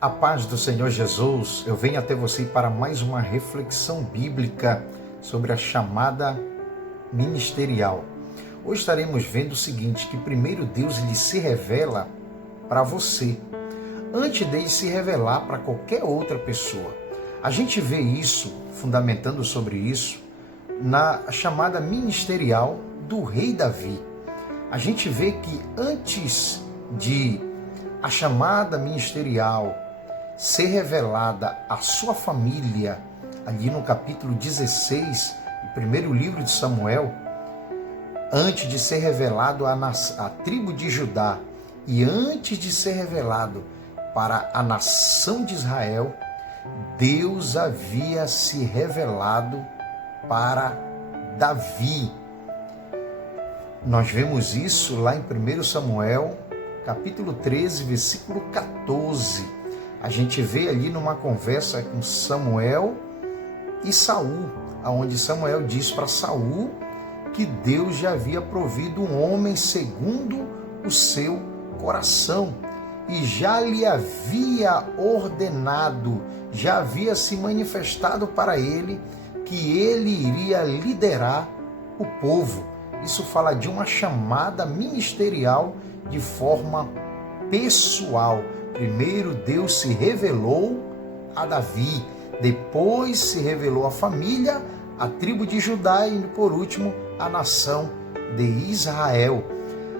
A paz do Senhor Jesus, eu venho até você para mais uma reflexão bíblica sobre a chamada ministerial. Hoje estaremos vendo o seguinte, que primeiro Deus ele se revela para você, antes dele se revelar para qualquer outra pessoa. A gente vê isso, fundamentando sobre isso, na chamada ministerial do rei Davi. A gente vê que antes de a chamada ministerial ser revelada à sua família, ali no capítulo 16, do primeiro livro de Samuel, antes de ser revelado à tribo de Judá e antes de ser revelado para a nação de Israel, Deus havia se revelado para Davi. Nós vemos isso lá em 1 Samuel, capítulo 13, versículo 14. A gente vê ali numa conversa com Samuel e Saul, onde Samuel diz para Saul que Deus já havia provido um homem segundo o seu coração e já lhe havia ordenado, já havia se manifestado para ele que ele iria liderar o povo. Isso fala de uma chamada ministerial de forma pessoal. Primeiro Deus se revelou a Davi, depois se revelou à família, à tribo de Judá e por último a nação de Israel.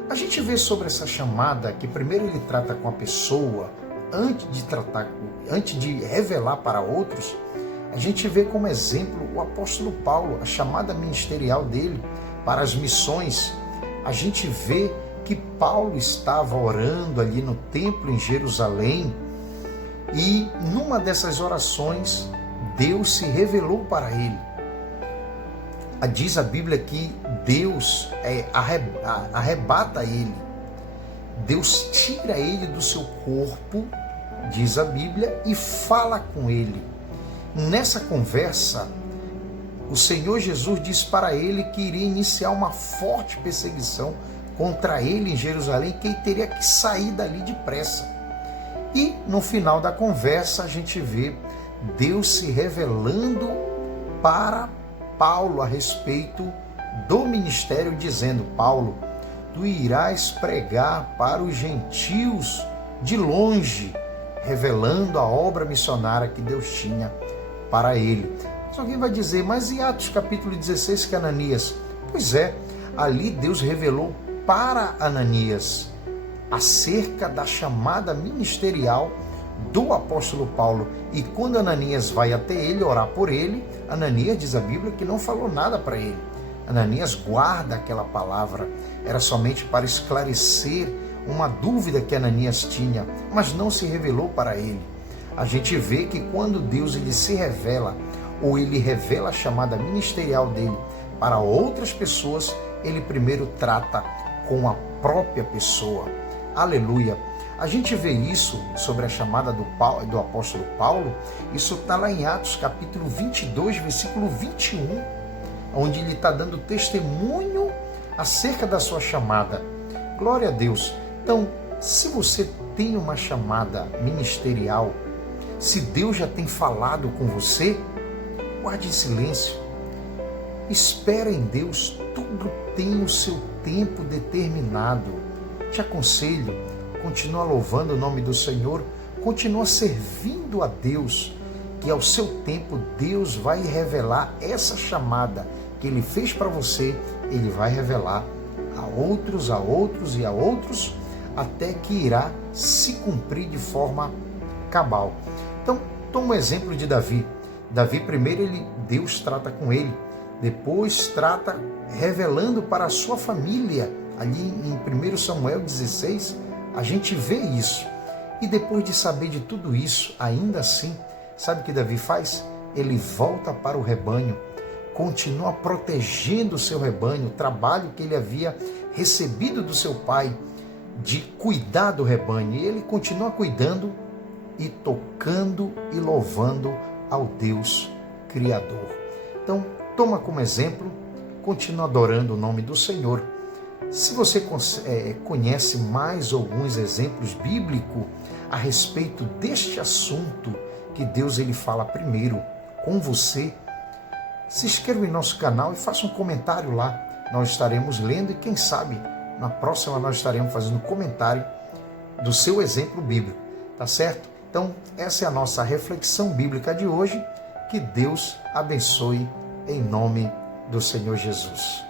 A gente vê sobre essa chamada que primeiro ele trata com a pessoa, antes de revelar para outros. A gente vê como exemplo o apóstolo Paulo, a chamada ministerial dele para as missões. A gente vê que Paulo estava orando ali no templo em Jerusalém e numa dessas orações Deus se revelou para ele. Diz a Bíblia que Deus arrebata ele, Deus tira ele do seu corpo, diz a Bíblia, e fala com ele. Nessa conversa, o Senhor Jesus diz para ele que iria iniciar uma forte perseguição contra ele em Jerusalém, que ele teria que sair dali depressa. E no final da conversa a gente vê Deus se revelando para Paulo a respeito do ministério, dizendo: Paulo, tu irás pregar para os gentios de longe, revelando a obra missionária que Deus tinha para ele. Mas alguém vai dizer, mas em Atos capítulo 16, que Ananias? Pois é, ali Deus revelou para Ananias acerca da chamada ministerial do apóstolo Paulo. E quando Ananias vai até ele orar por ele, Ananias, diz a Bíblia, que não falou nada para ele. Ananias guarda aquela palavra, era somente para esclarecer uma dúvida que Ananias tinha, mas não se revelou para ele. A gente vê que quando Deus ele se revela, ou ele revela a chamada ministerial dele para outras pessoas, ele primeiro trata com a própria pessoa. Aleluia! A gente vê isso sobre a chamada do apóstolo Paulo, isso está lá em Atos capítulo 22, versículo 21, onde ele está dando testemunho acerca da sua chamada. Glória a Deus! Então, se você tem uma chamada ministerial, se Deus já tem falado com você, guarde em silêncio. Espera em Deus, tudo tem o seu tempo determinado. Te aconselho, continua louvando o nome do Senhor, continua servindo a Deus, que ao seu tempo Deus vai revelar essa chamada que Ele fez para você, Ele vai revelar a outros, e a outros, até que irá se cumprir de forma cabal. Então, toma o exemplo de Davi. Davi primeiro Deus trata com ele, depois trata revelando para a sua família. Ali em 1 Samuel 16, a gente vê isso. E depois de saber de tudo isso, ainda assim, sabe o que Davi faz? Ele volta para o rebanho, continua protegendo o seu rebanho, o trabalho que ele havia recebido do seu pai, de cuidar do rebanho. E ele continua cuidando e tocando e louvando ao Deus Criador. Então, toma como exemplo, continua adorando o nome do Senhor, Se você conhece mais alguns exemplos bíblicos a respeito deste assunto, que Deus ele fala primeiro com você, se inscreva em nosso canal e faça um comentário lá. Nós estaremos lendo e quem sabe na próxima nós estaremos fazendo comentário do seu exemplo bíblico, tá certo? Então essa é a nossa reflexão bíblica de hoje. Que Deus abençoe em nome do Senhor Jesus.